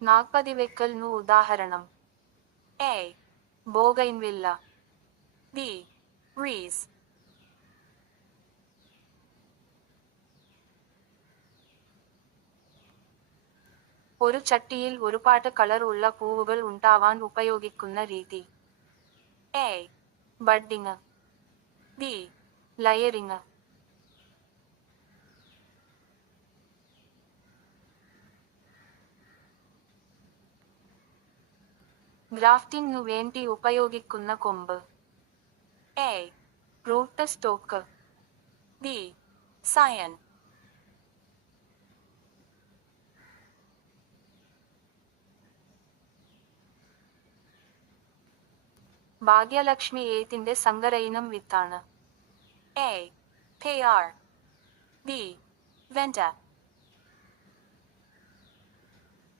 നാൽപ്പതിവെക്കലിനു ഉദാഹരണം. A. Bougainvillea. B. റീസ്. ഒരു ചട്ടിയിൽ ഒരുപാട് കളർ ഉള്ള പൂവുകൾ ഉണ്ടാവാൻ ഉപയോഗിക്കുന്ന രീതി. എ. ബഡ്ഡിങ്. ബി. ലയറിങ്. ഗ്രാഫ്റ്റിംഗിനു വേണ്ടി ഉപയോഗിക്കുന്ന കൊമ്പ്. A. Root stock. B. Scion. Bhagyalakshmi ഏതിന്റെ സങ്കരയിനം വിത്താണ്? എ. പെയാർ. ബി. വെണ്ട.